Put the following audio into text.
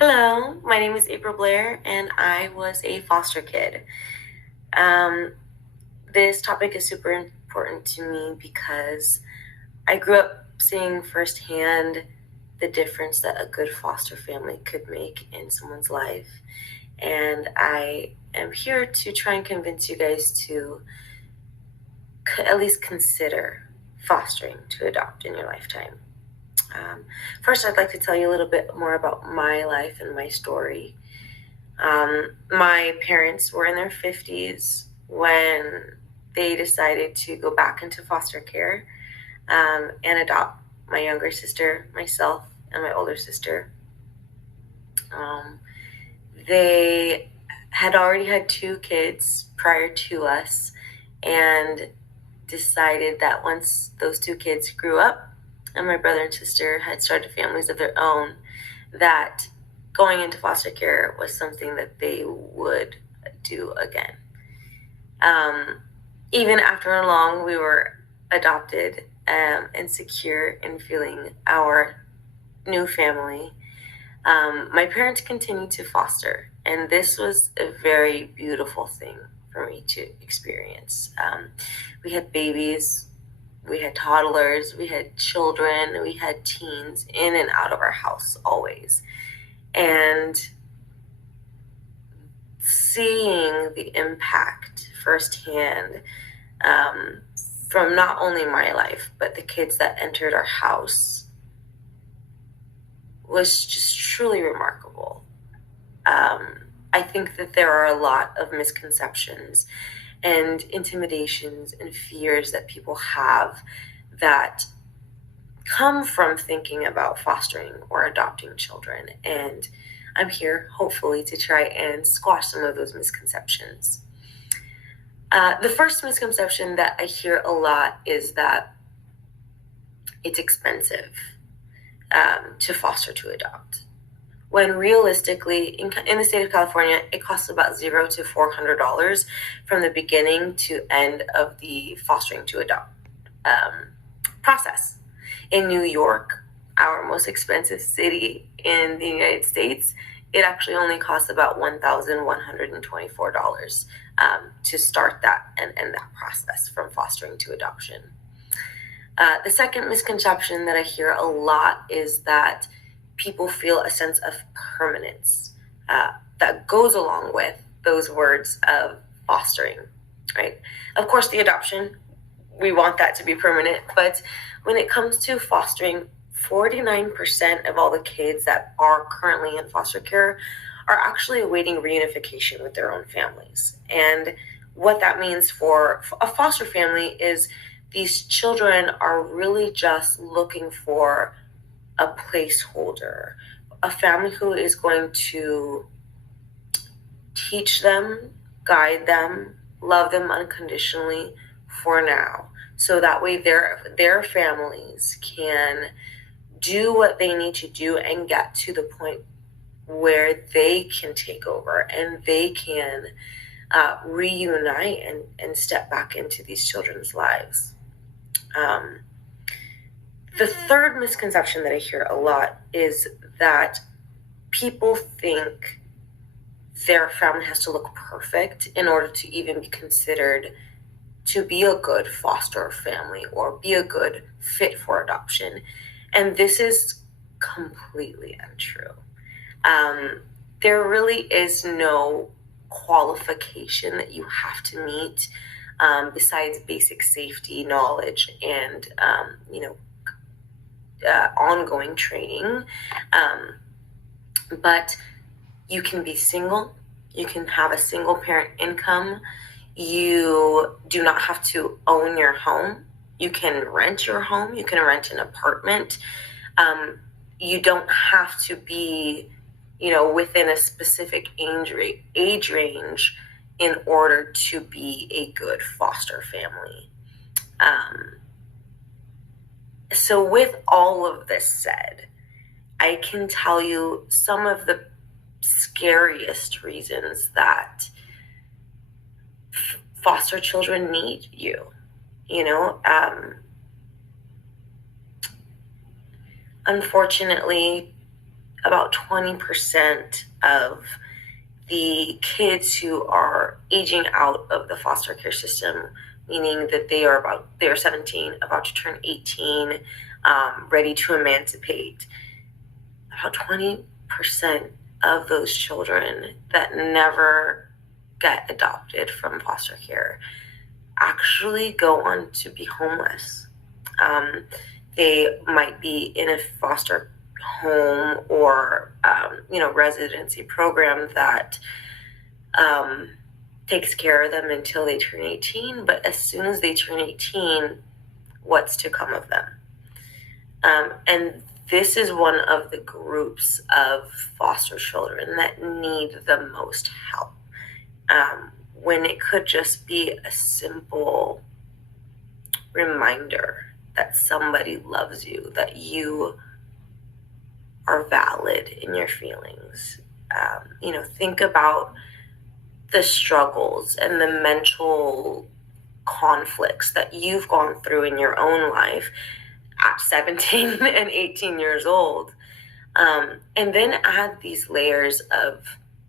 Hello, my name is April Blair, and I was a foster kid. Um, this topic is super important to me because I grew up seeing firsthand the difference that a good foster family could make in someone's life. And I am here to try and convince you guys to at least consider fostering to adopt in your lifetime. First, I'd like to tell you a little bit more about my life and my story. My parents were in their 50s when they decided to go back into foster care and adopt my younger sister, myself, and my older sister. Um, they had already had two kids prior to us and decided that once those two kids grew up and my brother and sister had started families of their own, that going into foster care was something that they would do again. Um, Even after long, we were adopted and secure in feeling our new family. My parents continued to foster, and this was a very beautiful thing for me to experience. We had babies, we had toddlers, we had children, we had teens in and out of our house always. And seeing the impact firsthand um, from not only my life, but the kids that entered our house was just truly remarkable. I think that there are a lot of misconceptions and intimidations and fears that people have that come from thinking about fostering or adopting children. And I'm here, hopefully, to try and squash some of those misconceptions. The first misconception that I hear a lot is that it's expensive to foster to adopt. When realistically, in the state of California, it costs about $0 to $400 from the beginning to end of the fostering to adopt process. In New York, our most expensive city in the United States, it actually only costs about $1,124 to start that and end that process from fostering to adoption. The second misconception that I hear a lot is that people feel a sense of permanence that goes along with those words of fostering, right? Of course, the adoption, we want that to be permanent, but when it comes to fostering, 49% of all the kids that are currently in foster care are actually awaiting reunification with their own families. And what that means for a foster family is these children are really just looking for a placeholder, a family who is going to teach them, guide them, love them unconditionally for now. So that way their families can do what they need to do and get to the point where they can take over and they can reunite and step back into these children's lives. Um, the third misconception that I hear a lot is that people think their family has to look perfect in order to even be considered to be a good foster family or be a good fit for adoption. And this is completely untrue. Um, there really is no qualification that you have to meet besides basic safety knowledge and ongoing training. But you can be single, you can have a single parent income, you do not have to own your home, you can rent your home, you can rent an apartment. You don't have to be, within a specific age range in order to be a good foster family. So with all of this said, I can tell you some of the scariest reasons that foster children need you. Unfortunately, about 20% of the kids who are aging out of the foster care system, meaning that they're 17, about to turn 18, ready to emancipate. About 20% of those children that never get adopted from foster care actually go on to be homeless. They might be in a foster home or residency program that takes care of them until they turn 18, but as soon as they turn 18, what's to come of them? And this is one of the groups of foster children that need the most help, when it could just be a simple reminder that somebody loves you, that you are valid in your feelings. Think about the struggles and the mental conflicts that you've gone through in your own life at 17 and 18 years old. And then add these layers of